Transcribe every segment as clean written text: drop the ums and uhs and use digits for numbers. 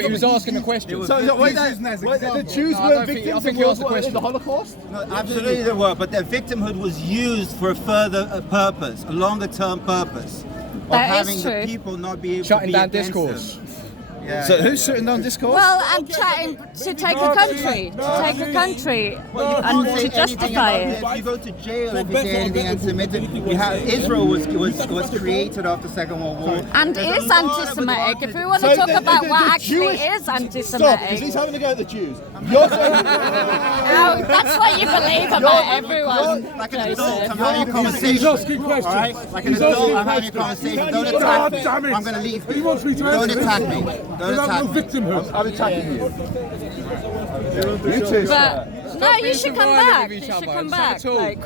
He was asking a question. The Jews were victims of the Holocaust? No, absolutely they were, but their victimhood was used for a further purpose, a longer-term purpose of having the people not be able to be down against discourse. them. So who's shutting down discourse? Well, I'm trying to take a country, and to justify it. You go to jail if you say anything anti-Semitic. Israel was created after the Second World War. And is anti-Semitic. If we want to talk about what actually is Stop, because anti-Semitic. he's having a go at the Jews. You're saying... No, that's what you believe about everyone. Like an adult, I'm having a conversation. Alright? Like an adult, I'm having a conversation. Don't attack me. I'm going to leave. Don't attack me. Don't attack me. I'm attacking you. You too. But no, you should come back. You should come back. Like,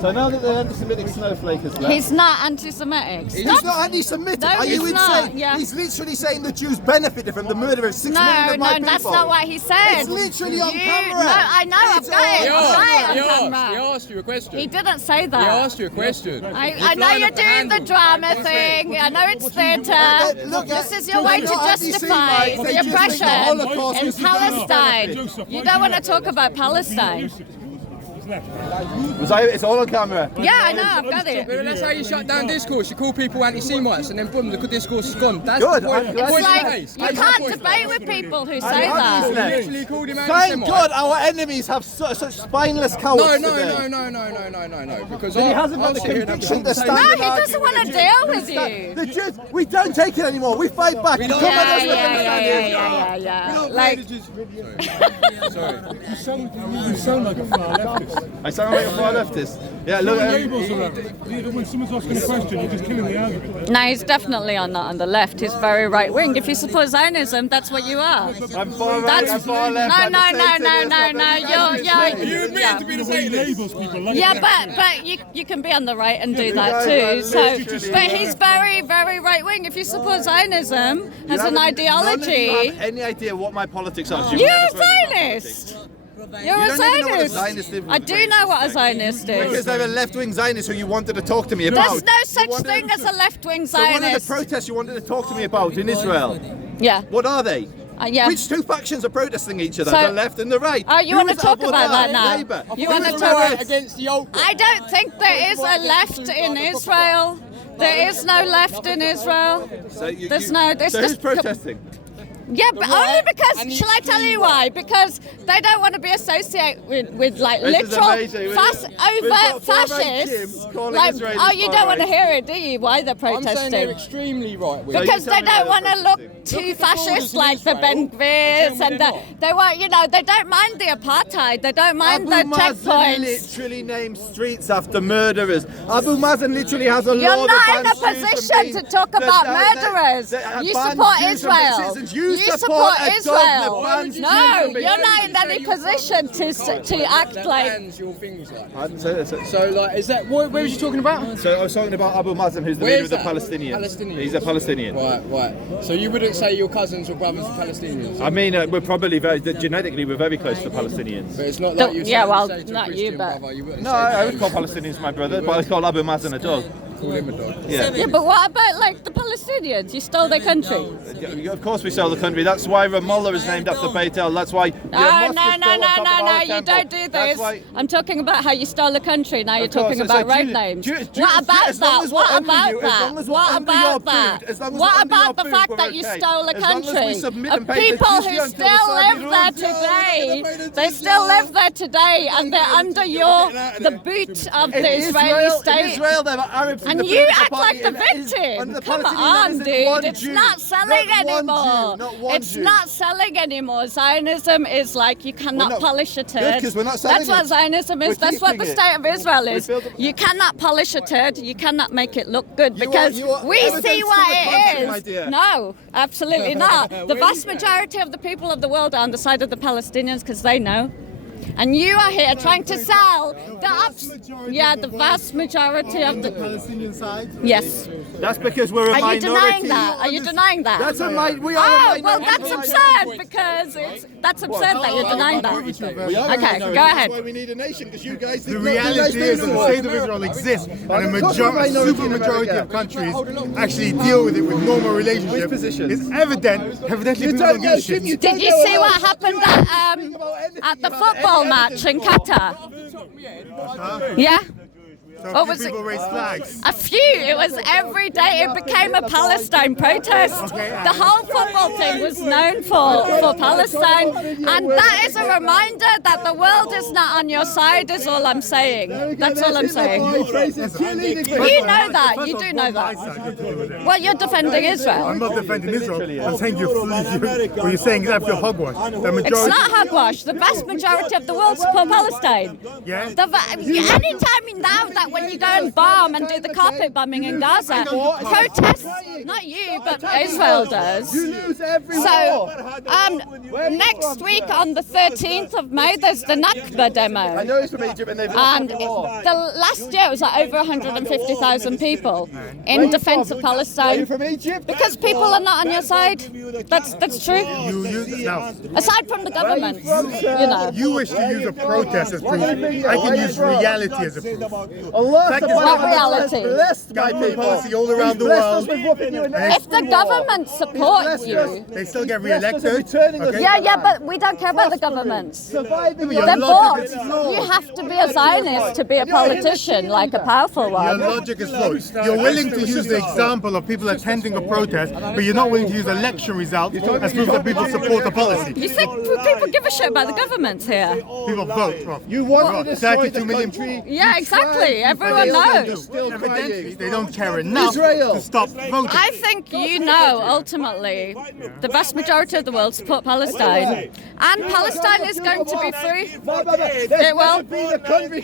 So now that the anti-Semitic snowflake has left... he's not anti-Semitic. He's not anti-Semitic. No, Are you he's insane? not, yeah. He's literally saying the Jews benefited from the murder of 6 million No, of my people. that's not what he said. It's literally on camera. No, I know, I've got it. I've got it on He camera. asked you a question. He didn't say He that. asked you a question. I know you're doing the drama thing. I know it's theatre. Look, This is your way to justify the oppression in Palestine. You don't want to talk about Palestine. It's all on camera. Yeah, I know, I've got it. But that's how you shut down discourse. You call people anti-Semites and then boom, the discourse is gone. That's Good, the point. I'm glad. It's Point like, in case. you can't debate with people who say You that. literally called him Thank anti-Semite. God our enemies have such spineless cowards No. Because He hasn't got the conviction to stand No, and he argue doesn't want to with deal the with Jews. you. The Jews, we don't take it anymore. We fight back. We Come don't. at us with Yeah. Like, Sorry. You sound like a far leftist. I sound like a far leftist. Yeah, look. When someone's asking a question, you're just killing the argument. no, he's definitely not on the left. He's very right wing. If you support Zionism, that's what you are. I'm far right. I'm far left. No. You admit to be the Labels people like Yeah, but you can be on the right and do that too. So, but he's very, very right wing. If you support Zionism as an None ideology, of you have any idea what my politics are. you're a Zionist. You're You a don't even know what a Zionist. Zionist is. I do know what a Zionist Because is. they're a left-wing Zionist who you wanted to talk to me about. There's no such thing as a left-wing So one of the Zionist. protests you wanted to talk to me about in Israel, Yeah. what are they? Yeah. Which two factions are protesting each other? So- the left and the right. Oh, you Who want to is talk Abu about that Dhabi? now? Labour. You Who want to is talk Meretz? against the old. I don't think there is a left in Israel. There is no left in Israel. So There's so who's just protesting? Yeah, but only because, shall I tell you why? Because they don't want to be associated with like This is literal amazing. We've overt got far-right fascists. Kim calling Like, Israelis oh, you don't want to far-right. hear it, do you? Why they're I'm saying they're protesting? extremely right. So Because you they tell me don't why want to they're look protesting. too Look at the fascist borders in like the Israel. Ben Gvirs Tell me and they're they want, they don't mind the apartheid. They don't mind the Abu Mazen checkpoints. literally names streets after murderers. Abu Mazen literally has a You're law not that in a bans Jews from position being- to talk that- about that- murderers. that You bans support Jews from being Israel. citizens. You support a dog Israel. that bans Jews No, from being you're not in citizens. any position to act that like. bans your things like. I didn't say that. So like, is that where was you talking about? So I was talking about Abu Mazen, who's the Where's leader of the that? Palestinians. Palestinians. He's a Palestinian. Right. So you wouldn't say your cousins or brothers are Palestinians? I mean, we're probably genetically we're very close to Palestinians. But it's not like you Yeah, well, say to a not you, Christian but- brother, you wouldn't No, say I would call Palestinians my brother, but I call Abu Mazen a dog. call him a dog. Yeah. Yeah, but what about like the Palestinians? You stole their country. Yeah, of course we sell the country. That's why Ramallah is named after Beit El. That's why. No, you don't do this. I'm talking about how you stole the country. Now you're talking about road names. What about that? What about that? What about that? What about the fact that you stole the country? Of people who still live there today. They still live there today and they're under the boot of the Israeli state. In Israel, there are Arabs. And you act like the victim. Come on, dude. It's not selling anymore. It's not selling anymore. Zionism is like you cannot polish a turd. Because we're not selling That's what it. Zionism is. We're That's what the keeping state of Israel is. We're building- You cannot polish a turd. You cannot make it look good because you are we evidence see to what the contrary, my it dear. is. No, absolutely not. The vast majority of the people of the world are on the side of the Palestinians because they know. And you are here trying to sell the vast majority of the Palestinian side? Yes. That's because we're a Are minority. you denying that? Are you denying that? That's we are a minority. Well, that's absurd because that's absurd that you're denying that. Okay, go ahead. That's why we need a nation, because you guys The reality is that the state of Israel exists, and a super majority of countries actually deal with it with normal relationships. It's evidently people don't give a shit. Did you see what happened at the football match in Qatar? Yeah? So people raise flags. A few. It was every day. It became a Palestine protest. The whole football thing was known for Palestine. And that is a reminder that the world is not on your side, is all I'm saying. That's all I'm saying. You know that. You do know that. Well, you're defending Israel. I'm not defending Israel. I'm saying what you're saying is absolute hogwash. It's not hogwash. The vast majority of the world support Palestine. Yeah? Anytime now that when you go and bomb and do the carpet bombing in Gaza, protests, not you, but Israel does. You lose every So, next week on the 13th of May, there's the Nakba demo. I know it's from Egypt and they've And the last year it was like over 150,000 people in defense of Palestine. Are you from Egypt? Because people are not on your side. That's true. Now, Aside from the government, you know. you wish to use a protest as proof. I can use reality as a proof. Allah What reality? blessed my Government people. policy all around the world. If the government supports you, They still get re-elected. Okay? yeah, but we don't care about the governments. They're bought. You have to be a Zionist to be a politician, like a powerful Your one. logic is flawed. You're willing to use the example of people attending a protest, but you're not willing to use election results as proof that people support the policy. You think people give a shit about the governments here? People vote, Prof. You want to destroy 32 the million country. Yeah, exactly. Everyone knows. Still Evidently, crying. they don't care enough Israel. to stop voting. I think you know, ultimately, the vast majority of the world support Palestine. And Palestine is going to be free. It will.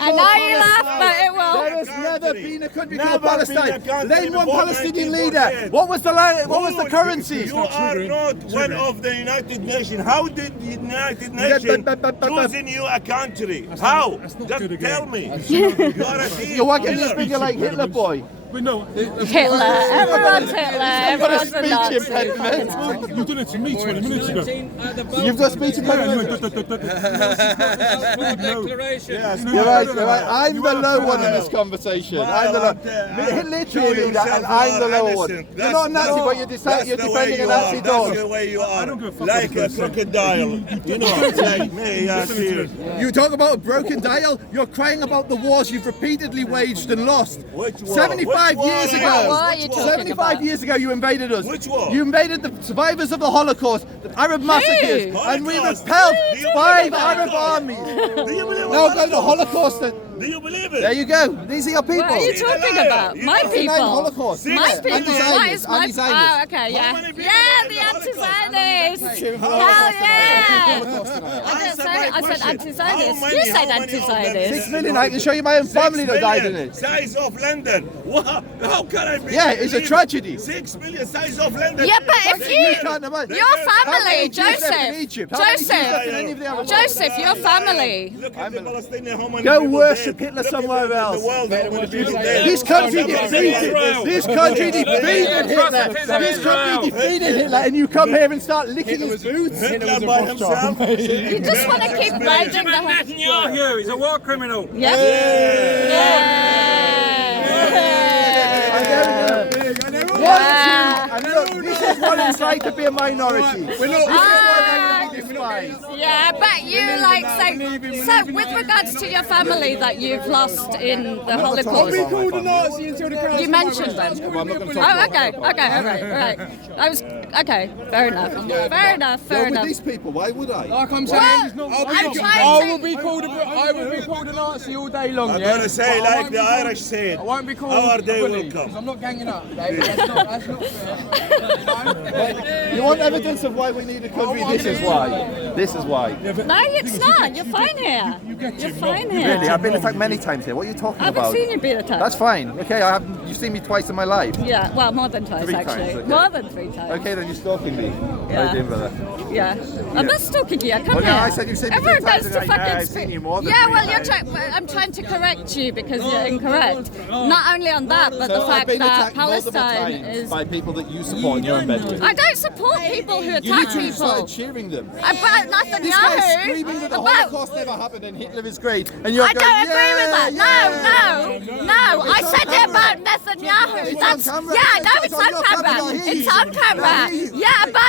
I know you laugh, but it will. There has never been a country called Palestine. Name one Palestinian leader. What was the currency? You are not one of the United Nations. How did the United Nations choosing you a country? How? Just tell me. You are a thief. You're walking this figure like Hitler, boy. But no, Hitler. Everyone's Hitler. Everyone's a Nazi. you did it to me 20 minutes ago. You've got speech impediment. You're right. I'm the low one in this conversation. I'm the low. Literally, leader, and I'm the low one. You're not a Nazi, but you're defending a Nazi dog. That's the way you are. Like a crocodile. You know, like me. You talk about a broken dial. You're crying about the wars you've repeatedly waged and lost. Which war? 75 years Which ago. war? What are you talking 75 about? years ago, you invaded us. Which war? You invaded the survivors of the Holocaust, the Arab massacres, and we repelled Do you 5 believe Arab that? armies. Do you believe Now in go to the Holocaust. Do you believe it? There you go. These are your people. What are you talking about? My people. Holocaust. My people. What Anti-Zionists. is my? Anti-Zionists. Oh, okay, yeah. many people Yeah, the anti-Zionists. Hell yeah! I said anti-Zionists. You said anti-Zionists. 6 million. I can show you my own family that died in 6 million it. size of London. Wow. How can I be? Yeah, it's a tragedy. 6 million size of London. Yeah, but if can't imagine. your How many family, Jews left in Egypt? How many Jews left in any of the Arab Joseph, your family. Look at the Palestinian, how many Go people worship dead. Hitler Look at somewhere the else. world, how many people dead. This country defeated. This country defeated Hitler. This country defeated Hitler, and you come here and start licking his boots. Hitler by himself. You just want to keep riding the Netanyahu, he's a war criminal. Yeah. Yeah. And look, this is what it's like to be a minority. This is why they will be despised. Yeah, but you like say so with regards to your family that you've lost in the Holocaust. Called a Nazi until the cows You mentioned them. Oh, okay, all right. I was okay. Fair enough. Fair With enough. these people, why would I? Like I'm saying, Well, I will be called a Nazi all day long. I'm yeah? gonna say But I like won't the be called- Irish said, I won't be called our day will bully, come. 'cause I'm not ganging up, David. That's not fair. You want evidence of why we need a country? This is why. This is why. No, it's not. You're fine here. You're fine here. Really, I've been attacked many times here. What are you talking I haven't about? seen you being attacked. That's fine. Okay, you've seen me twice in my life. Yeah, well, more than twice 3 times, actually. okay. More than 3 times. Okay, then and you're stalking me. How Yeah. you doing, brother? Yeah. I'm not stalking you. Come Well, here. no, I said you've seen me Everyone 3 times goes to tonight. fucking I've seen you more than Yeah, 3 well, times. I'm trying to correct you because you're incorrect. Not only on that, but So the I've fact been that attacked multiple Palestine times is. by people that you support and you're in bed with. I don't support people who You attack literally people. started cheering them. About This guy's Netanyahu. screaming that the About. Holocaust never happened and Hitler is great. And you're I going, don't agree with that. yeah, No. I It's on said it camera. about Netanyahu. It's That's on camera. yeah. I know It's it's on on your camera. camera. I hear It's you. on camera. I hear you. Yeah, about your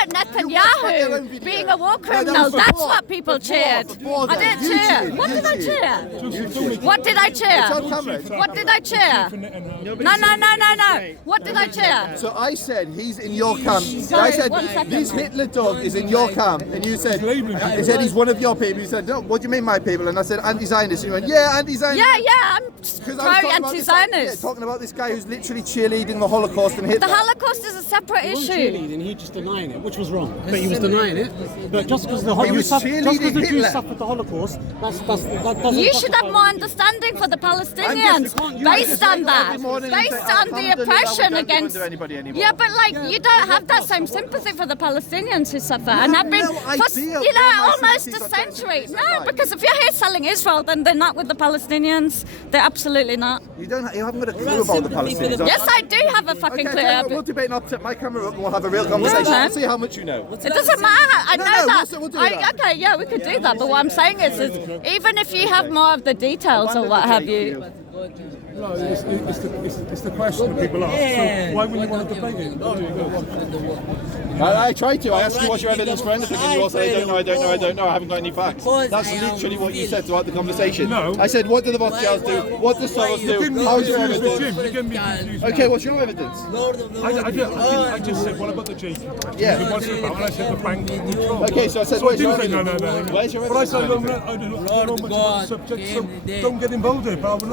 own Netanyahu video. being a war No, that criminal. was That's before. what people cheered. Before I then. didn't You cheer. cheered. What You did I cheered. cheer? What did I cheer? It's on camera. It's on What did I cheer? No. What did I cheer? So I said he's in your camp. Sorry, I said 1 second. this Hitler dog is in your camp, and you said he's one of your people. You said no. What do you mean my people? And I said anti-Zionist. And you went yeah, anti-Zionist. Yeah. I'm 'Cause I was pro talking about this- anti-Zionist. talking about this guy who's literally cheerleading the Holocaust and Hitler. The Holocaust is a separate issue. Cheerleading, he just denying it, which was wrong. But he was denying it. But just because the He was Jews cheerleading Hitler. suffered the Holocaust, that doesn't. You should have more understanding for the Palestinians based on that, based on the oppression against. Yeah, but like you don't have that same sympathy for the Palestinians who suffer and have been for almost a century. No, because if you're here selling Israel, then they're not with the Palestinians. They're absolutely not. You haven't got a clue about the Palestinians. Yes, I do have a fucking clue. We'll debate and I'll set my camera up and we'll have a real conversation. man. We'll see how much you know. It doesn't matter. I know that. We'll do that. Okay, yeah, we could do that. But what I'm saying is even if you have more of the details or what have you. No, it's the question that people ask. So why would you want to debate it? I tried to. I asked you what's your evidence for anything, and you all said, I don't know. I haven't got any facts. That's literally what you said throughout the conversation. No. I said, what do the Rothschilds do? What does Soros do? How's your evidence? You're getting me confused. Okay, what's your evidence? I just said, what about the JP question? Yeah. What's it about? And I said the bank withdrawal. Okay, so I said, So I where's your didn't say evidence? no. Where's your But I evidence? said, I don't know much about the subject, so don't get involved in it. But I would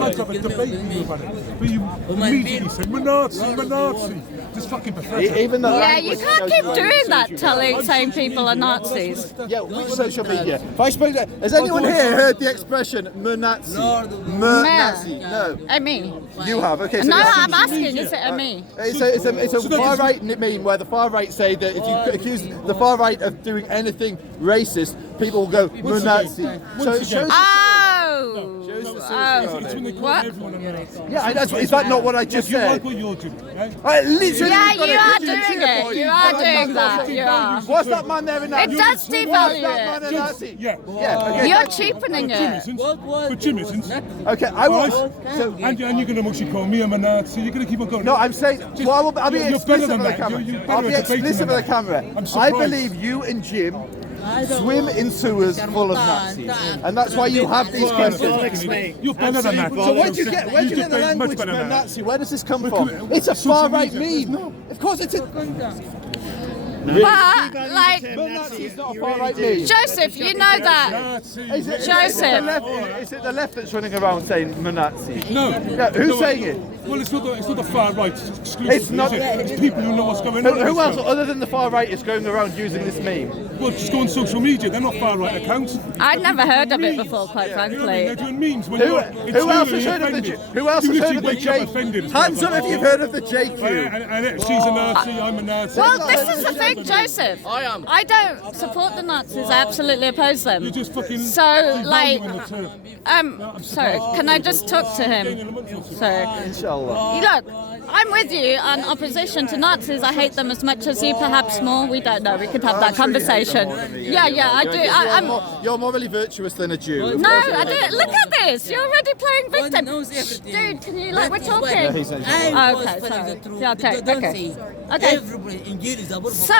like to have a debate with you about it. But you immediately said, we're Nazi. Just fucking pathetic. Even the Yeah, you language can't shows keep you doing on that, social saying people are Nazis. media. Yeah, which social media? If I spoke to, has anyone here heard the expression "Nazi"? Nazi? No. I mean, You have. Okay. So no, yes. I'm asking, is it a me? It's a far right meme where the far right say that if you accuse the far right of doing anything racist, people will go Nazi. So it shows. It's when they call What? everyone a Nazi. Yeah, is that not what I just You said? like what you're doing, eh? I literally Yeah, got you it. are It's doing cheer it. for You are What's doing that. You are. What's that man there in that? It does devalue What's that man it. in Nazi? Yeah. Okay. You're cheapening Jim it. isn't. But Jim isn't. Okay, I Right? was. So, And you're going to actually call me a Nazi. You're going to keep on going. no, I'm saying. Well, I'll be You're better explicit than for the that. camera. You're better I'll be at debating explicit than for the that. camera. I'm I surprised. believe you and Jim swim in sewers full of Nazis, and that's why you have these questions. You're better than that. So where do you get the debate language much for better than that. Nazi? Where does this come from? It's a social far right media. meme. Of course it's a. But, like, Nazi is not a far right meme. Joseph, you know that. Nazi. Is it Joseph. the left that's running around saying Nazi? No. Yeah, who's No, saying it? Well, it's not the far right exclusively. It's not- Is it? It's people who know what's going on. Who else other than the far right is going around using this meme? Well, just go on social media. They're not far right accounts. I'd never heard of it before, quite You know what I mean? frankly. They're doing memes. When Who you're else has genuinely heard of the offended. Who else You has heard literally of the wake up J? offended. It's Hands like, up if you've heard of the JQ. And she's a Nazi, I'm a Nazi. Well, this is the thing, Joseph. I don't support the Nazis. I absolutely oppose them. You're just fucking So, like, devaluing the term. sorry, can I just talk to him? Sorry. Inshallah. Look, I'm with you on opposition to Nazis. I hate them as much as you, perhaps more. We don't know. We could have that conversation. Yeah, I do. I'm. You're morally virtuous than a Jew. No, I do. Look at this. You're already playing victim. Dude, can you, like, we're talking. He says- Okay, sorry. Yeah, okay. So,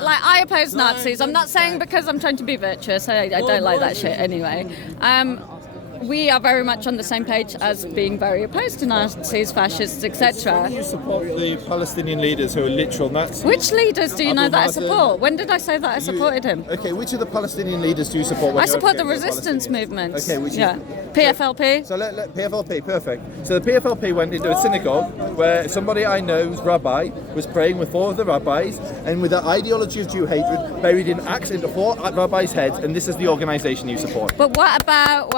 like, I oppose Nazis. I'm not saying because I'm trying to be virtuous. I don't like that shit anyway. We are very much on the same page as being very opposed to Nazis, fascists, etc. You support the Palestinian leaders who are literal Nazis. Which leaders do you know that I Abu Mazen. support? When did I say that I supported him? Okay, which of the Palestinian leaders do you support? when I you're support the advocating for resistance Palestinians? movement. Okay, which is- yeah. PFLP. So let PFLP, perfect. So the PFLP went into a synagogue where somebody I know's rabbi was praying with 4 of the rabbis, and with the ideology of Jew hatred buried in axe into 4 rabbis' heads, and this is the organisation you support. But what about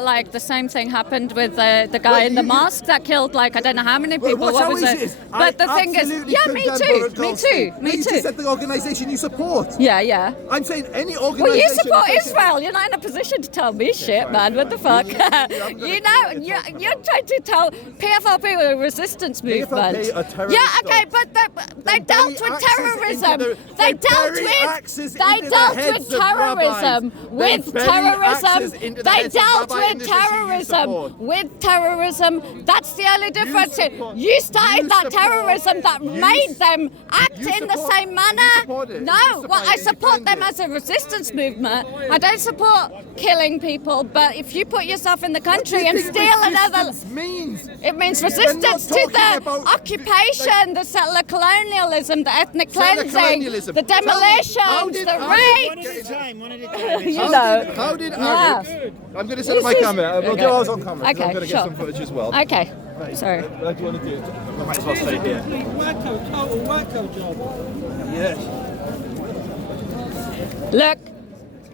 that like the same thing happened with the guy in the mosque that killed like I don't know how many people. What was it? But the thing is, yeah, me too. You just said the organisation you support. Yeah. I'm saying any organisation. Well, you support Israel. You're not in a position to tell me shit, man. What the fuck? You're trying to tell PFLP were a resistance movement. PFLP are terrorist yeah, okay, but they dealt with terrorism. They dealt with terrorism. With terrorism. They dealt with terrorism. With terrorism. That's the only difference. You started that terrorism that made them act in the same manner. No, well, I support them as a resistance movement. I don't support killing people, but if you put yourself in the country and steal another, it means resistance to the occupation, the settler colonialism, the ethnic cleansing, the demolitions, the rape. You know. How did Arabs? I'm going to set up my camera. We'll do ours on camera. Okay, I'm going to get some footage as well. Okay. Sorry. What do you want to do? I might as well stay here. Wacko job. Yes. Look,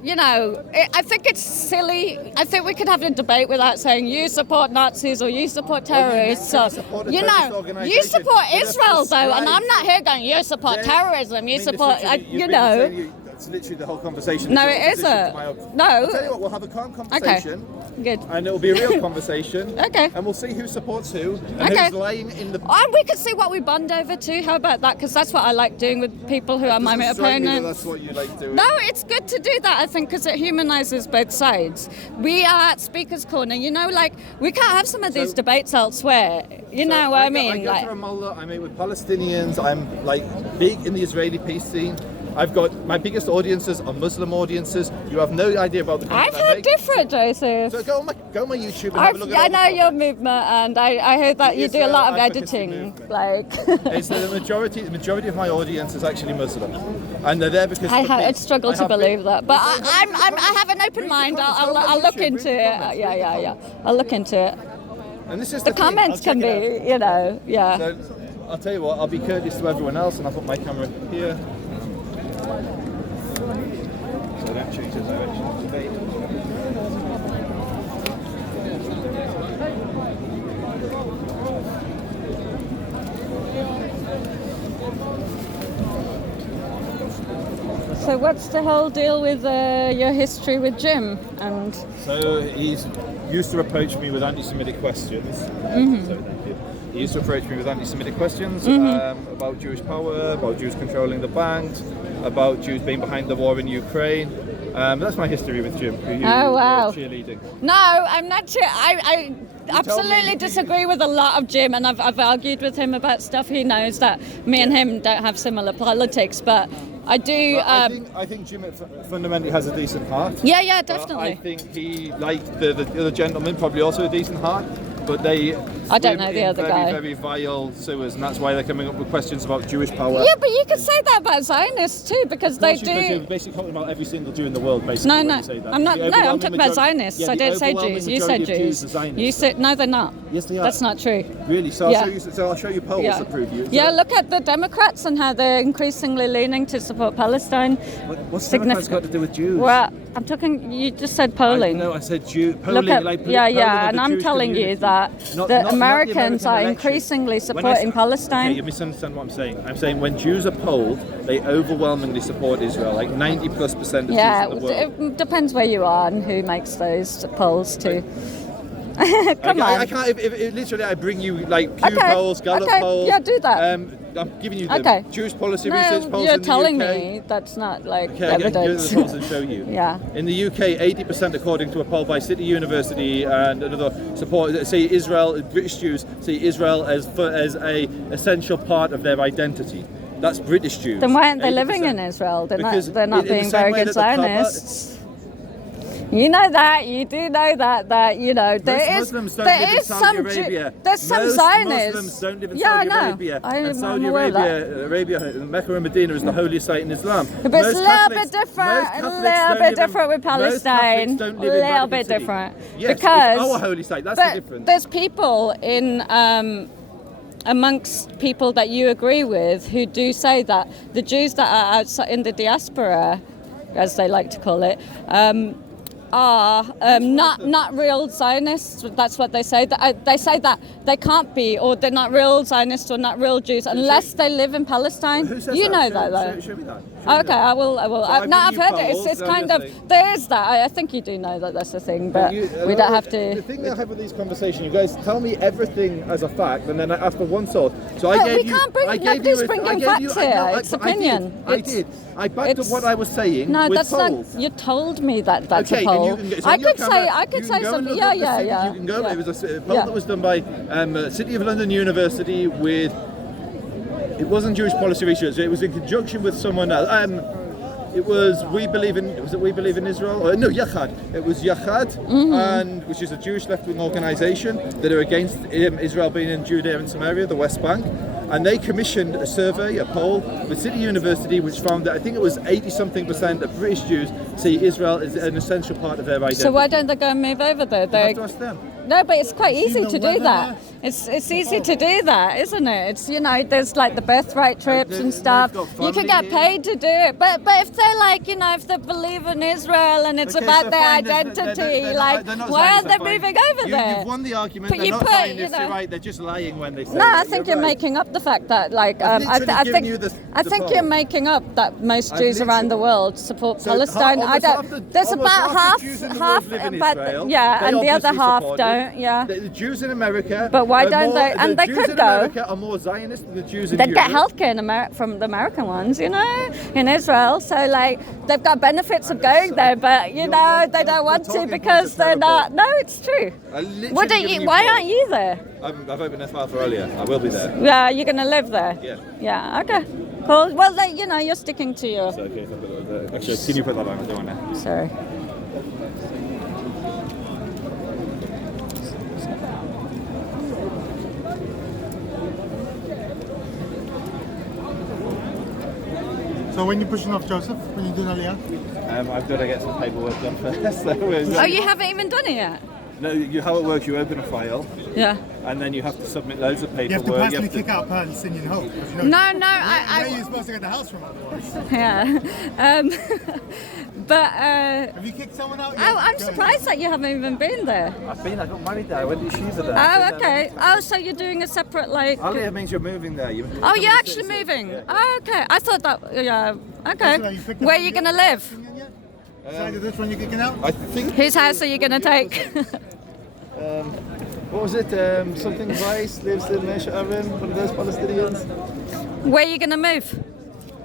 you know, I think it's silly. I think we could have a debate without saying you support Nazis or you support terrorists. So, you know, you support Israel though, and I'm not here going, you support terrorism, you support, you know. That's literally the whole conversation. No, it isn't. No. I'll tell you what, we'll have a calm conversation. Okay. Good. And it'll be a real conversation. Okay. And we'll see who supports who and who's lying in the... And we could see what we bond over too. How about that? Because that's what I like doing with people who are my opponents. That's what you like doing. No, it's good to do that, I think, because it humanises both sides. We are at Speaker's Corner. You know, like, we can't have some of these debates elsewhere. You know what I mean? I go to Ramallah, I meet with Palestinians, I'm, like, big in the Israeli peace scene. I've got my biggest audiences are Muslim audiences. You have no idea about the I've heard different, Joseph. So go on my YouTube and have a look at I know your movement, and I heard that you do a lot of editing. Like, it's the majority of my audience is actually Muslim, and they're there because I struggle to believe that, but I have an open mind. I'll look into it. Yeah. I'll look into it. And this is the comments can be, you know, yeah. So I'll tell you what. I'll be courteous to everyone else, and I'll put my camera here. So don't change the direction of the debate. So what's the whole deal with your history with Jim? And so he's used to approach me with anti-Semitic questions. He used to approach me with anti-Semitic questions about Jewish power, about Jews controlling the banks, about Jews being behind the war in Ukraine. That's my history with Jim. Oh wow! Cheerleading. No, I'm not. I absolutely disagree with a lot of Jim, and I've argued with him about stuff. He knows that me and him don't have similar politics, but I do. I think Jim fundamentally has a decent heart. Yeah, definitely. I think he, like the other gentleman, probably also a decent heart. But I don't know the other guy. Very vile sewers, and that's why they're coming up with questions about Jewish power. Yeah, but you could say that about Zionists too, because they do. You're basically talking about every single Jew in the world, basically. No, I'm not. No, I'm talking about Zionists. I didn't say Jews. You said Jews. You said no, they're not. Yes, they are. That's not true. Really? So I'll show you polls that prove you. Yeah, look at the Democrats and how they're increasingly leaning to support Palestine. What's Democrats got to do with Jews? Well, I'm talking. You just said polling. No, I said Jew. Polling. And I'm telling you that the Americans are increasingly supporting Palestine. Okay, you misunderstand what I'm saying. I'm saying when Jews are polled, they overwhelmingly support Israel, like 90+% of Jews in the world. It depends where you are and who makes those polls too. Come on. I can't. If literally, I bring you like Pew polls, Gallup polls. Yeah, do that. I'm giving you the Jewish policy research polls you're in the UK. telling me that's not like evidence. I can give the polls and show you. Yeah. In the UK, 80%, according to a poll by City University and another support, say Israel, British Jews see Israel as a essential part of their identity. That's British Jews. Then why aren't they living in Israel? They're not being very good Zionists. You know that, you do know that, you know, there's some Zionists. Muslims don't live in Saudi Arabia. And Saudi Arabia, Mecca and Medina is the holiest site in Islam. But it's a little bit different with Palestine. A little bit different. Yes, because it's our holy site, that's the difference. There's people amongst people that you agree with who do say that the Jews that are outside in the diaspora, as they like to call it, are not real Zionists. That's what they say. They say that they can't be, or they're not real Zionists or not real Jews unless they live in Palestine. Who says You know that? though. Show me that. Okay, I will. So I've heard it. It's so kind you're of saying- there is that. I think you do know that that's a thing, but we don't have The to. thing that I have with these conversations, you guys tell me everything as a fact, and then I ask for one source. So I But gave we you. can't bring. I gave Nobody's you a- bringing I gave you- facts I- here. no, It's I opinion. did. I backed up what I was saying. No, with that's polls. not. You told me that that's Okay, a poll. and you can get, it's I on your could camera. say. I could You say can go and something. look Yeah, up the yeah, figures. yeah. You can go. Yeah. It was a poll Yeah. that was done by City of London University with. It wasn't Jewish policy research. It was in conjunction with someone else. It was We Believe in. Was it We Believe in Israel? No, Yachad. It was Yachad, and which is a Jewish left-wing organisation that are against Israel being in Judea and Samaria, the West Bank. And they commissioned a survey, a poll, with City University, which found that I think it was 80-something% of British Jews see Israel as an essential part of their identity. So why don't they go and move over there? You have to ask them. No, but it's quite easy the to do weather that. there? It's easy to do that, isn't it? It's there's like the birthright trips and they've stuff. got You can family get here. paid to do it. But if they're like if they believe in Israel and it's Okay, about so their fine, identity, they're not why aren't Zionists, they fine. moving over there? You've won the argument. But They're you not put, Zionists, you're right. They're just lying when they say No, I it. think you're right. making up the fact that literally I given think you the you're poll. making up that most I've Jews around the literally- world support So Palestine. almost half There's almost about half the Jews in the world live in Israel. yeah, They and the other obviously half support it. don't. Yeah. The Jews in America. But why are don't more- they- and the they Jews could in go. America are more Zionist than the Jews in They'd Europe. get healthcare from the American ones, in Israel. So they've got benefits of going there, but they don't want to talking because points are they're not. terrible. No, it's true. I literally Why don't given you? you Why polls. aren't you there? I've opened this file for earlier. I will be there. Yeah, you're gonna live there. Yeah. Yeah. Okay. Cool. Well, you're sticking to your. So, okay, if I put that there. Actually, can you put that on? I don't want to. Sorry. So when you're pushing off, Joseph, when you're doing Aliyah? I've got to get some paperwork done first. So Oh, you haven't even done it yet. No, how it works, you open a file, Yeah. and then you have to submit loads of paperwork. You have to personally kick out Palestinian Hope. No, Where are you supposed to get the house from otherwise? Yeah. But Have you kicked someone out yet? I'm Go surprised that you haven't even been there. I got married there. I went to Yeshiva there. Oh, okay. Oh, so you're doing a separate Aliyah means you're moving there. Oh, you're actually moving. Oh, okay. I thought that. Yeah. Okay. So you picked up Where are the you gonna live? Decided which one you're kicking out? I think. Whose house are you gonna take? What was it? Something Rice lives in Mesh Arim, one of those Palestinians. Where are you gonna move?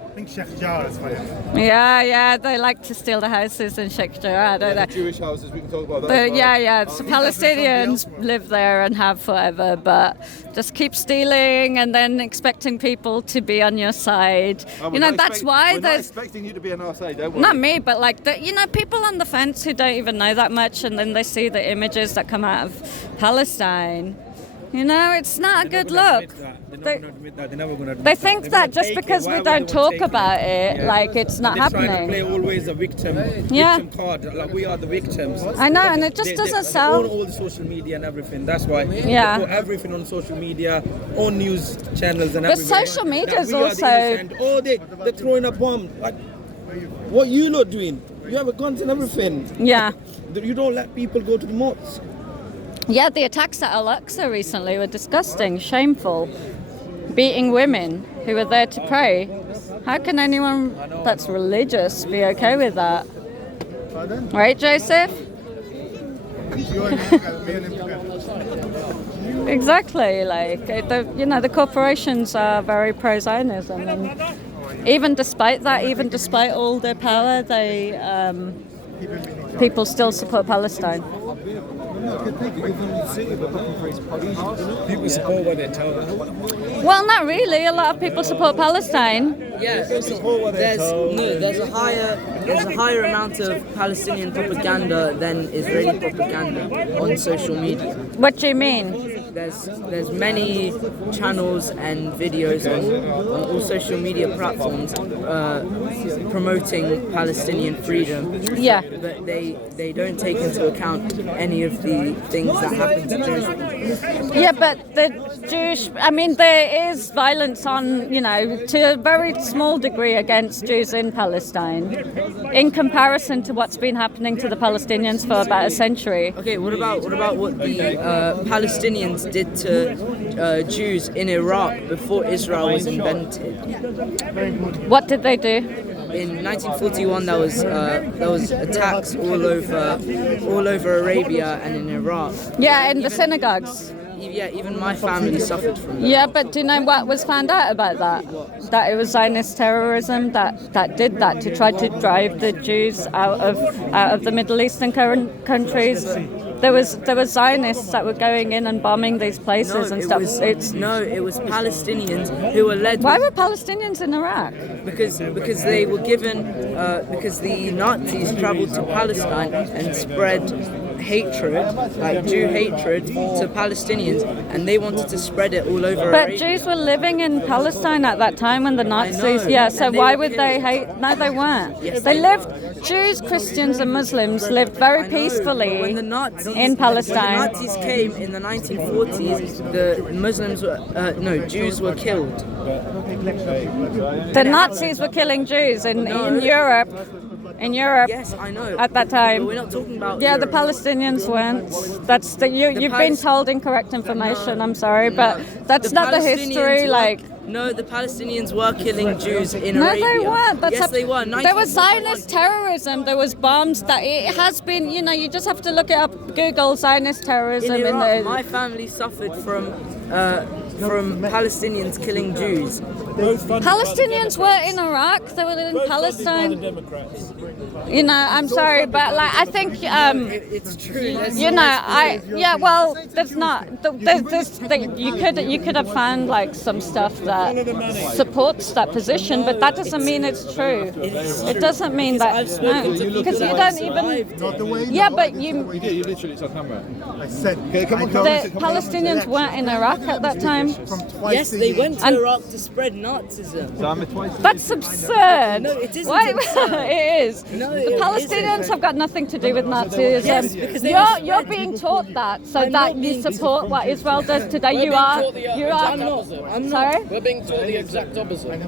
I think Sheikh Jarrah is fine. Yeah. They like to steal the houses in Sheikh Jarrah, don't The they? Jewish houses, we can talk about that. as well. Yeah. So Palestinians live there and have forever, but just keep stealing and then expecting people to be on your side. Oh, we're not That's why we're not there's. expecting you to be on our side, don't we? Not me, but people on the fence who don't even know that much, and then they see the images that come out of Palestine. It's not a good look. They think that just because we don't talk about it, like it's not Trying to play happening. always a victim card, like we are the victims. I know, and it just doesn't sound. all the social media and everything. That's why Yeah. they put everything on social media, on news channels and But everything. social media That is we are the also- innocent. Oh, they're throwing a bomb. Like, what you lot doing? You have a guns and everything. Yeah. You don't let people go to the mosques. Yeah, the attacks at Al-Aqsa recently were disgusting, shameful. Beating women who were there to pray. How can anyone that's religious be okay with that? Right, Joseph? Exactly. The corporations are very pro-Zionism, and even despite that, even despite all their power, people still support Palestine. People support what they tell them. Well, not really. A lot of people support Palestine. Yes, there's a higher amount of Palestinian propaganda than Israeli propaganda on social media. What do you mean? There's many channels and videos on all social media platforms promoting Palestinian freedom. Yeah. But they don't take into account any of the things that happen to Jews Yeah, but the Jewish, I mean, there is violence on, to a very small degree against Jews in Palestine in comparison to what's been happening to the Palestinians for about a century. Okay, what about what the Palestinians did to Jews in Iraq before Israel was invented? What did they do? In 1941, there was attacks all over Arabia and in Iraq. Yeah, in the synagogues. Yeah, even my family suffered from that. Yeah, but do you know what was found out about that? That it was Zionist terrorism that did that to try to drive the Jews out of the Middle Eastern countries. There was Zionists that were going in and bombing these places and stuff. It was Palestinians who were led. Why were Palestinians in Iraq? Because they were given because the Nazis traveled to Palestine and spread hatred, like Jew hatred, to Palestinians, and they wanted to spread it all over. But Arabia. Jews were living in Palestine at that time when the Nazis. Yeah, so why would they hate? No, they weren't. Yes, they lived. Jews, Christians, and Muslims lived very peacefully when the Nazis, in Palestine. When the Nazis came in the 1940s, the Muslims were Jews were killed. The Nazis were killing Jews in Europe. In Europe, yes, I know. At that time, but we're not talking about. Yeah, Europe. The Palestinians weren't. That's you've been told incorrect information. I'm sorry, but that's not the history. No, the Palestinians were killing Jews in No, Arabia. they weren't. Yes, they were. There was Zionist terrorism. There was bombs. That it has been. You just have to look it up. Google Zionist terrorism in Iraq. My family suffered from Palestinians killing Jews. Palestinians were in Iraq. They were in Palestine. I'm sorry, but I think it's true. Well, there's not. You could have found some stuff that supports that position, but that doesn't mean it's true. It doesn't mean that because you don't even. Not the way. Yeah, but you. You did. You literally it's on camera. I said. The Palestinians weren't in Iraq at that time. Yes, they went to Iraq to spread Nazism. That's absurd. No, it isn't. Why? It is. No, the Palestinians have got nothing to do with Nazism. Yes, because you're being taught that, so that you support what Israel does today. You are. I'm sorry. We're being taught the exact opposite.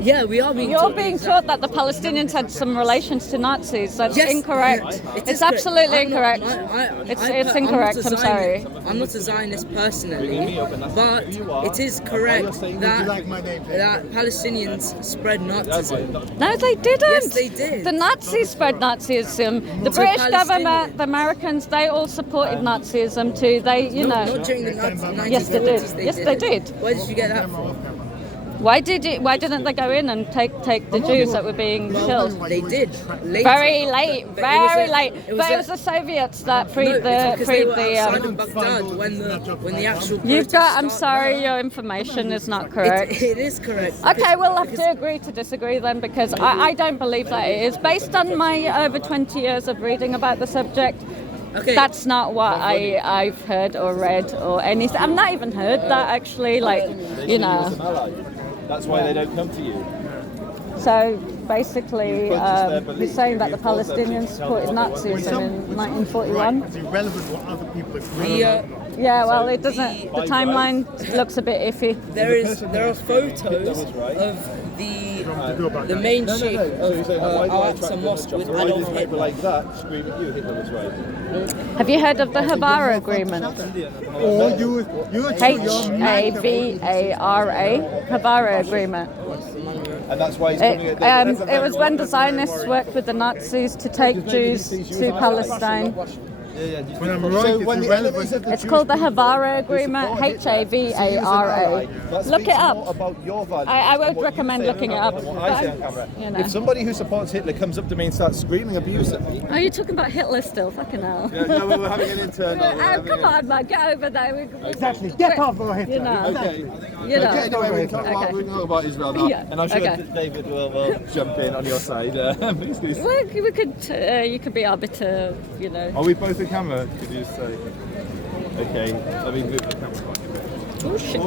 Yeah, we are being. You're being taught that the Palestinians had some relations to Nazis. That's incorrect. It's absolutely incorrect. It's incorrect. I'm sorry. I'm not a Zionist personally, but it is correct that Palestinians spread Nazism. No, they didn't. Yes, they did. The Nazis spread Nazism. The British government, the Americans, they all supported Nazism too. They, Not during the 1940s. Yes, they did. Yes, they did. Where did you get that from? Why didn't they go in and take the Jews that were being killed? They did. Later. Very late. But it was the Soviets that freed the. Baghdad when the actual. I'm sorry, your information is not correct. It is correct. Okay, we'll have to agree to disagree then, because I don't believe that it is. Based on my over 20 years of reading about the subject, okay. That's not what I've heard or read or anything. I've not even heard that actually, That's why they don't come to you. So basically, he's saying that the Palestinians supported Nazism in 1941. It's irrelevant what other people agree. Yeah, well, it doesn't. The timeline looks a bit iffy. There are photos of the main sheikh of Al-Aqsa Mosque with Adolf Hitler. Like that, scream at you, Hitler was right. Have you heard of the Havara Agreement? Havara, Havara Agreement. And that's why he's coming at it was when the Zionists worked with the Nazis to take Jews to Palestine. When I'm right, it's irrelevant. It's called the Havara Agreement, Havara. Look it up. I would recommend looking it up. If somebody who supports Hitler comes up to me and starts screaming abuse at me... Are you talking about Hitler still? Fucking hell. Yeah, no, we're having an internal... Come on, man, get over there. Exactly, get off of Hitler. Okay. Anyway, we can talk about Israel now. Yeah. And I'm sure David will jump in on your side. Please. Well, you could be arbiter, Are we both in camera? Could you just say? Okay, let me move the camera back a bit. Oh shit.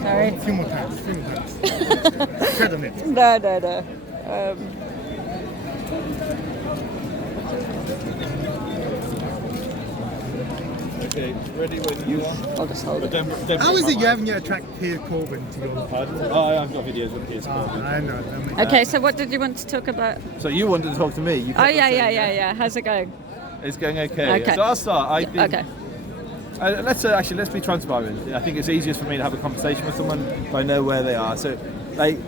Sorry. A few more times. Tread on it. No. Okay, ready when you are. I'll just hold it. How is it you haven't yet attracted Piers Corbyn to your... Oh, I've got videos with Piers Corbyn. I know. Okay, so what did you want to talk about? So you wanted to talk to me? Oh, yeah. How's it going? It's going okay. Okay. So I'll start. Okay. Let's be transparent. I think it's easiest for me to have a conversation with someone if I know where they are. So, like,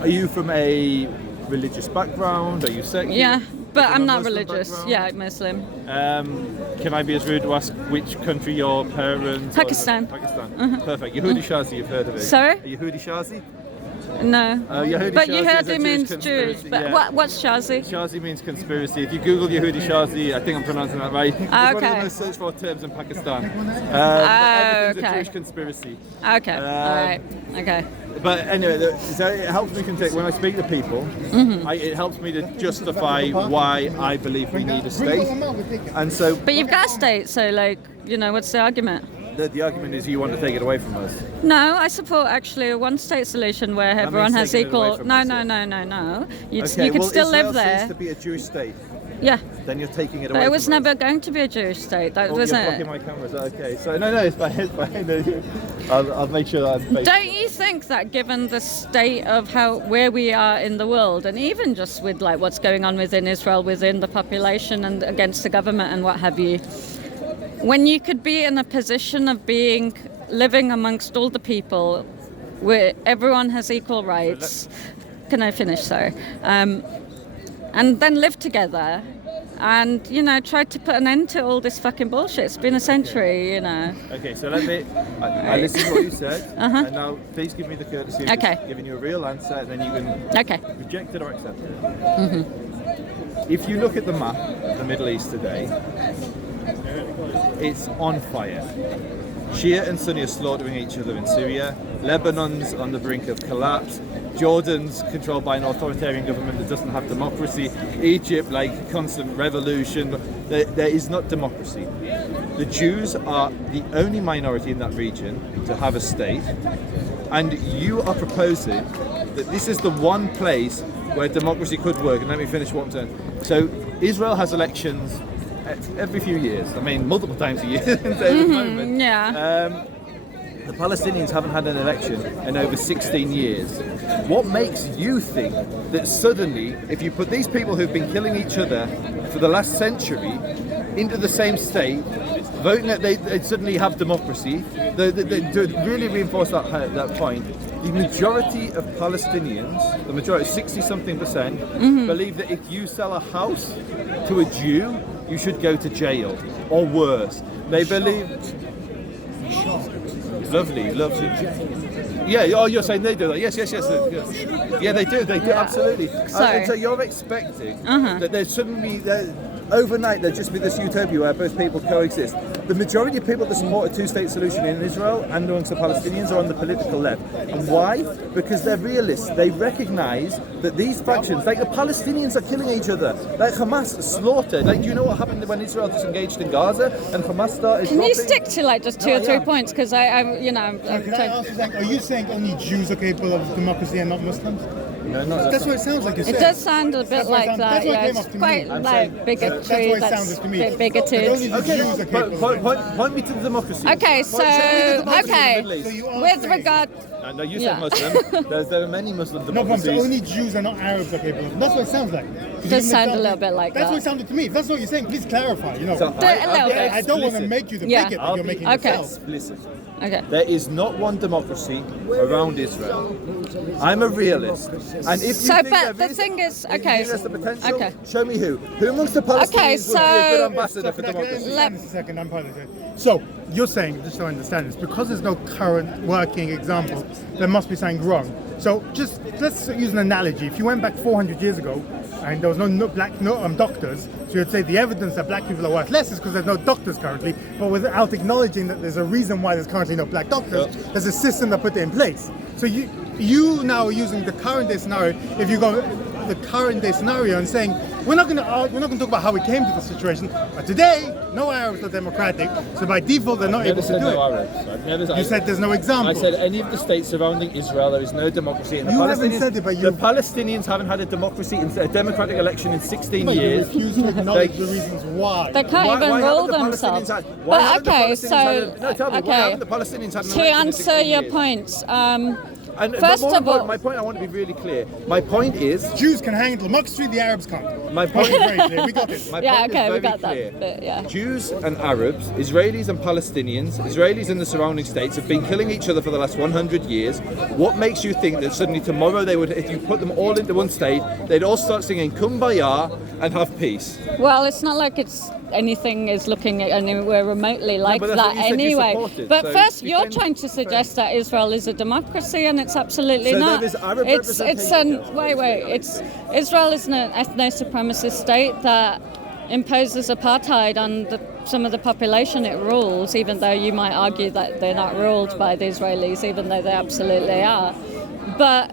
are you from a religious background? Are you secular? Yeah, but I'm not Muslim religious. background? Yeah, Muslim. Can I be as rude to ask which country your parents? Pakistan. Pakistan. Perfect. Yehudi Shazi, you've heard of it? Sorry? Yehudi Shazi? No. Yehudi But Shazi Yehudi is a means conspiracy, Jews. But yeah. what's Shazi? Shazi means conspiracy. If you Google Yehudi Shazi, I think I'm pronouncing that right. It's one of the Okay. most searched for terms in Pakistan. Everything's a Okay. Jewish conspiracy. Okay. All right. Okay. But anyway, so it helps me when I speak to people, it helps me to justify why I believe we need a state. And so, But you've got a state, so like, what's the argument? the argument is you want to take it away from us. No, I support actually a one-state solution where everyone means has taking it away equal. from No. us, You Okay, could well, still Israel live there. seems to be a Jewish state. Yeah. Then you're taking it away. But it was from us. never going to be a Jewish state. That Oh, wasn't you're it. blocking my camera. Is that okay? So no, it's fine. It's fine. I'll make sure that I'm facing. Don't you think that given the state of where we are in the world, and even just with like what's going on within Israel, within the population and against the government and what have you, when you could be in a position of living amongst all the people where everyone has equal rights, can I finish, sorry, and then live together and, try to put an end to all this fucking bullshit. It's been a century, Okay, so let me. I listened to what you said, and now please give me the courtesy of just giving you a real answer, and then you can reject it or accept it. If you look at the map of the Middle East today, it's on fire. Shia and Sunni are slaughtering each other in Syria. Lebanon's on the brink of collapse. Jordan's controlled by an authoritarian government that doesn't have democracy. Egypt, like constant revolution. There is not democracy. The Jews are the only minority in that region to have a state. And you are proposing that this is the one place where democracy could work. And let me finish what I'm saying. So Israel has elections every few years. I mean, multiple times a year at the moment. Yeah. The Palestinians haven't had an election in over 16 years. What makes you think that suddenly, if you put these people who've been killing each other for the last century into the same state, voting that they suddenly have democracy, to really reinforce that point, the majority of Palestinians, the majority, 60-something%, believe that if you sell a house to a Jew, you should go to jail, or worse. They believe... Lovely. Yeah, oh, you're saying they do that. Yes. Yeah, they do, absolutely. Sorry. And so you're expecting that there's suddenly... overnight there'd just be this utopia where both people coexist. The majority of people that support a two-state solution in Israel and amongst the Palestinians are on the political left. And why? Because they're realists. They recognise that these factions, like the Palestinians are killing each other, like Hamas slaughtered. Like, do you know what happened when Israel disengaged in Gaza and Hamas started Can you dropping? stick to like just two or three points? Because I'm Can I ask you something? Are you saying only Jews are capable of democracy and not Muslims? No, That's what it sounds like. It does sound a bit like that. Yeah, it's quite like bigotry. That's A bit bigoted. Point me to the democracy. Okay, so with regard. No, you said Muslim. There are many Muslim democracies. No, only Jews and not Arabs are capable of. That's what it sounds like. It does sound a little bit like that. That's what it sounded to me. If that's what you're saying, please clarify. A little bit. I don't want to make you the bigot that you're making yourself. Listen. Okay. There is not one democracy around Israel. I'm a realist, and if you think the thing is, okay. There's the potential. Okay. Show me who. Who amongst the Palestinians would be a good ambassador for democracy? I'm part of it. So you're saying, just so I understand this, because there's no current working example, there must be something wrong. So just let's use an analogy. If you went back 400 years ago and there was no black doctors, so you'd say the evidence that black people are worth less is because there's no doctors currently, but without acknowledging that there's a reason why there's currently no black doctors, there's a system that put it in place. So you now are using the current day scenario. If you go the current day scenario and saying we're not going to talk about how we came to the situation, but today no Arabs are democratic, so by default they're not able to do no it. Arabs. You said there's no example. I said any of the states surrounding Israel, there is no democracy. And You haven't said it, but you... The Palestinians haven't had a democracy, a democratic election in 16 But you years. refuse to acknowledge the reasons why. They can't even rule themselves. But okay, so to answer your points, first of all, my point, I want to be really clear. My point is, Jews can handle democracy, the Arabs can't. My point is very clear. We got it. My yeah, point okay, is we very got clear. that bit, yeah. Jews and Arabs, Israelis and Palestinians, Israelis and the surrounding states have been killing each other for the last 100 years. What makes you think that suddenly tomorrow they would, if you put them all into one state, they'd all start singing Kumbaya and have peace? Well, it's not like anything is looking anywhere remotely like that anyway. But so first, you're trying to suggest that Israel is a democracy, and it's absolutely so not. Israel is an ethno-supremacist state that imposes apartheid on some of the population it rules, even though you might argue that they're not ruled by the Israelis, even though they absolutely are. But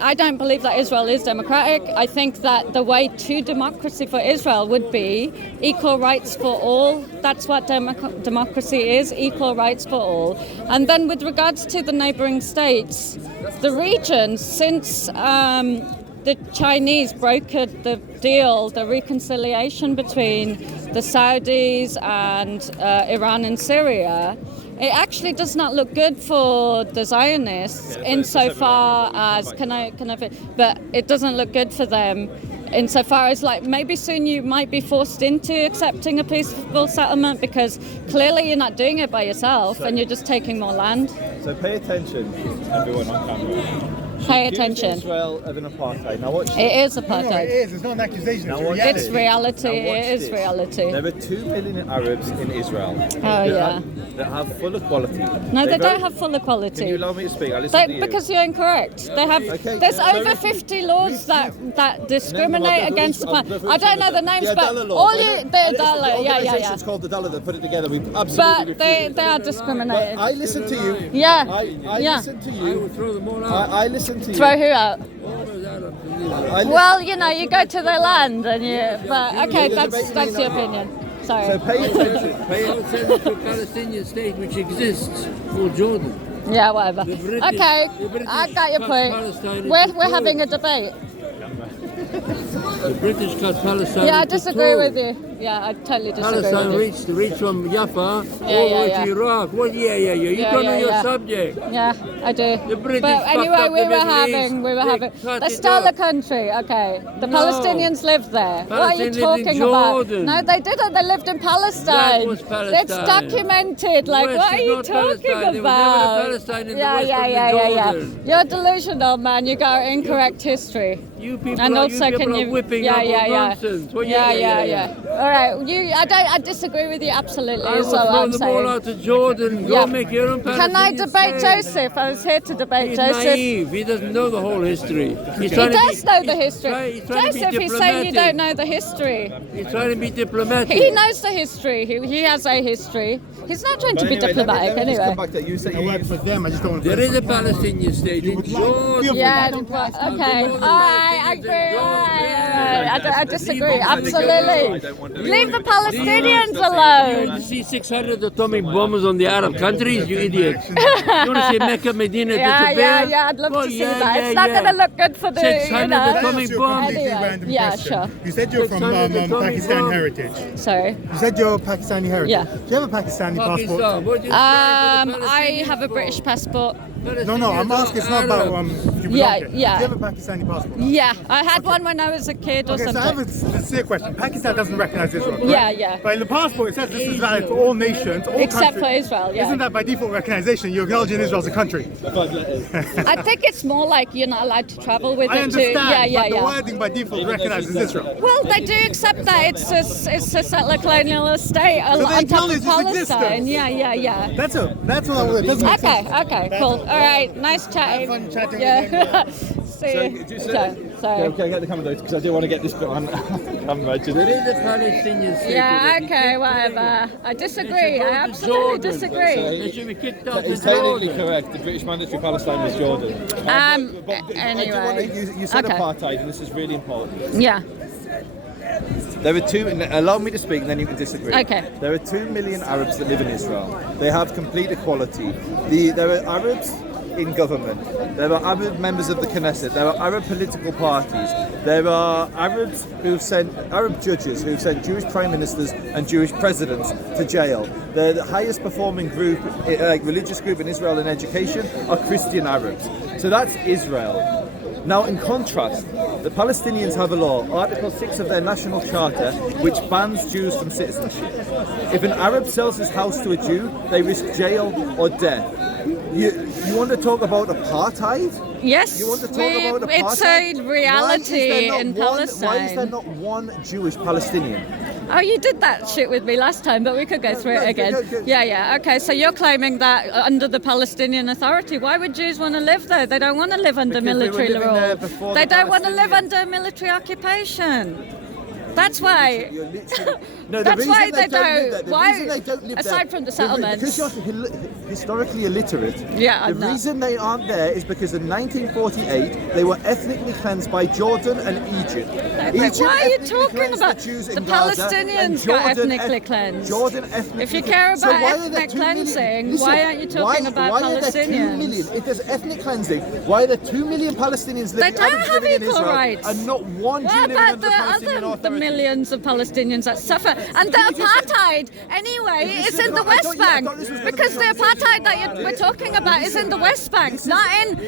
I don't believe that Israel is democratic. I think that the way to democracy for Israel would be equal rights for all. That's what democracy is, equal rights for all. And then with regards to the neighboring states, the region, since the Chinese brokered the deal, the reconciliation between the Saudis and Iran and Syria, it actually does not look good for the Zionists insofar as, but it doesn't look good for them insofar as, like, maybe soon you might be forced into accepting a peaceful settlement because clearly you're not doing it by yourself and you're just taking more land. So pay attention, everyone on camera. Pay attention. Israel of an apartheid. Now watch this. It is apartheid. No, it is. It's not an accusation. It's reality. It is reality. There are 2 million Arabs in Israel that have full equality. No, they don't have full equality. Can you allow me to speak? I listen to you. Because you're incorrect. They have. There's over 50 laws that discriminate against the. I don't know the names, but all you. The Adala. Yeah. It's called the Adala that put it together. We absolutely. But they are discriminated. I listen to you. Yeah. I listen to you. I would throw them all out. I listen to you. Throw who out? Well, you go to their land and you. But okay, that's your opinion. Sorry. So pay attention. Send it to a Palestinian state which exists for Jordan. Yeah, whatever. Okay, I got your point. We're having a debate. The British cut Palestine. Yeah, I disagree with you. Yeah, I totally disagree Palestine with you. reached from Jaffa all the way to Iraq. What? You don't know your subject. Yeah, I do. The British but anyway, we were having. They stole the country. Okay, the Palestinians lived there. What are you talking about? No, they didn't. They lived in Palestine. That was Palestine. It's documented. Like, what are you talking about? Palestine in the west of Jordan. You're delusional, man. You got incorrect history. You people and are, also, you can are you? whipping up nonsense. Yeah. All right, I disagree with you absolutely. I will throw them all out to Jordan. Go make your own Palestinian Can I debate state. Joseph? I was here to debate He's Joseph. naive. He doesn't know the whole history. He does know the history. Joseph, he's saying you don't know the history. He's trying to be diplomatic. He knows the history. He has a history. He's not trying to be diplomatic anyway. I work for them. I just don't want to. There is a Palestinian state in Jordan. Yeah, okay. All right, I agree. I disagree. Absolutely. Leave the Palestinians alone. You see 600 atomic bombs on the Arab countries, you idiots. You want to see Mecca, Medina disappear? Yeah, I'd love to see that. It's not going to look good for the, 600 atomic bombs. Anyway, yeah, sure. You said you're from Pakistan heritage. Sorry? You said you're Pakistani heritage. Yeah. Do you have a Pakistani passport? I have a British passport. No, I'm asking. It's not about you belong yeah. here. Do you have a Pakistani passport? Yeah, I had one when I was a kid or something. So I have a sincere question. Pakistan doesn't recognize Israel, right? Yeah. But in the passport it says this is valid for all nations, all except countries. for Israel, yeah. Isn't that by default recognition? You're acknowledging Israel as a country. I think it's more like you're not allowed to travel with I it. understand, but the wording by default recognizes Israel. Well, they do accept that it's a settler colonial state so on top of Palestine. Existence. Yeah. That's what I want. Okay, cool. All right, nice chatting. Fun chatting with you. See you. So. Okay, get the camera because I do want to get this bit on camera. Where is the Palestinian state? Yeah, okay, whatever. I disagree. I absolutely disagree. They should be kicked out It's of technically Jordan. correct. The British mandatory Palestine was Jordan. Anyway. You said Okay. apartheid, and this is really important. Yeah. There are two. Allow me to speak, and then you can disagree. Okay. There are 2 million Arabs that live in Israel. They have complete equality. There are Arabs in government. There are Arab members of the Knesset. There are Arab political parties. There are Arab judges who've sent Jewish prime ministers and Jewish presidents to jail. The highest performing group, religious group in Israel in education, are Christian Arabs. So that's Israel. Now, in contrast, the Palestinians have a law, Article 6 of their national charter, which bans Jews from citizenship. If an Arab sells his house to a Jew, they risk jail or death. You want to talk about apartheid? Yes, You want to talk about apartheid? it's a reality in Palestine. Why is there not one Jewish Palestinian? Oh, you did that shit with me last time, but we could go through it again. Yeah. Okay, so you're claiming that under the Palestinian Authority, why would Jews want to live there? They don't want to live under military rule. They don't want to live under military occupation. That's why. That's why they don't. Why? Aside from the settlements. Because you're historically illiterate. Yeah, The reason they aren't there is because in 1948 they were ethnically cleansed by Jordan and Egypt. Why are you talking about the Palestinians got ethnically cleansed? Jordan ethnically. If you care So about why are there ethnic 2 million cleansing, Listen, why aren't you talking about why are there 2 Palestinians? million? If there's ethnic cleansing, why are there 2 million Palestinians They living, don't Arabs have living in equal Israel rights. and not one Jew What living about under the Palestinian the Authority? millions of Palestinians that suffer? And the apartheid, anyway, is in the West Bank. Because the apartheid that we're talking about is in the West Bank, not in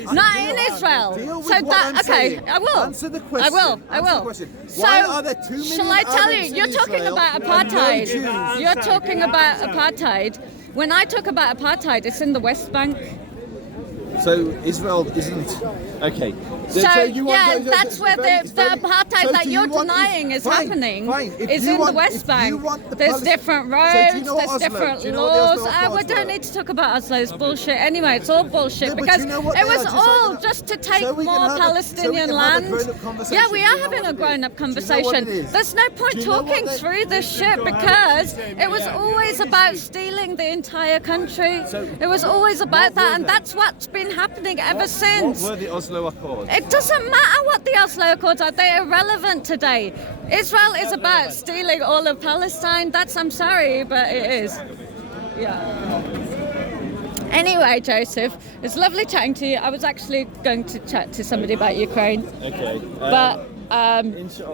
Israel. Deal with So what I'm okay, saying. I will. Answer the question. I Answer will. the question. So, Why are there 2 million shall I tell Arabs you? You're in talking Israel about and no apartheid. Jews? You're talking about apartheid. When I talk about apartheid, it's in the West Bank. So Israel isn't okay. So that's where the apartheid that you're denying is happening. Is in the West Bank. There's different roads, there's different laws. We don't need to talk about Oslo. It's bullshit. Anyway, it's all bullshit because it was all just to take more Palestinian land. Yeah, we are having a grown-up conversation. There's no point talking through this shit because it was always about stealing the entire country. It was always about that, and that's what's been happening ever since. What were the Oslo Accords? It doesn't matter what the Oslo Accords are, they're irrelevant today. Israel is about stealing all of Palestine. I'm sorry, but it is. Yeah. Anyway, Joseph, it's lovely chatting to you. I was actually going to chat to somebody about Ukraine. Okay. But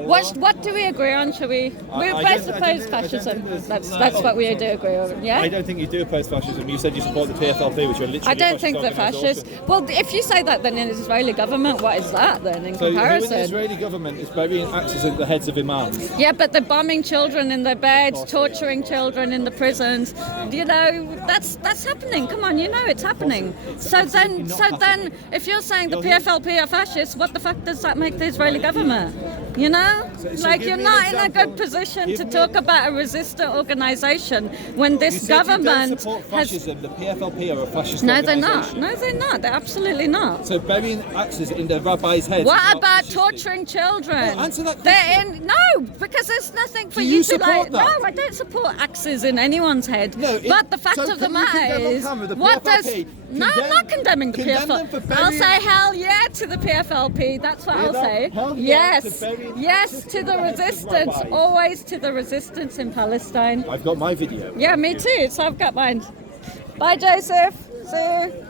what do we agree on? Shall we? We both oppose fascism. That's what we do agree on. Yeah. I don't think you do oppose fascism. You said you support the PFLP, which are literally. I don't think the fascists. Well, if you say that, then in the Israeli government, what is that then in comparison? The Israeli government is burying axes at the heads of imams. Yeah, but they're bombing children in their beds, torturing children in the prisons. You know, that's happening. Come on, you know it's happening. So then, if you're saying the PFLP are fascists, what the fuck does that make the Israeli government? You know, you're not in a good position to talk about a resistant organisation when this government you don't support fascism. The PFLP are a fascist No, they're organisation. not. No, they're not. They're absolutely not. So burying axes in the rabbis' heads. What about torturing children? No, answer that question. No, because there's nothing for Do you you to support like. that? No, I don't support axes in anyone's head. No, but the fact so of the can you matter condemn on is, camera the what does? PFLP? No, I'm not condemning the condemn them PFLP. for I'll burying- say hell yeah to the PFLP. That's what I'll say. hell yeah Yes, to burying yes to the resistance. rabbis. Always to the resistance in Palestine. I've got my video. Yeah, me too. So I've got mine. Bye, Joseph. See you.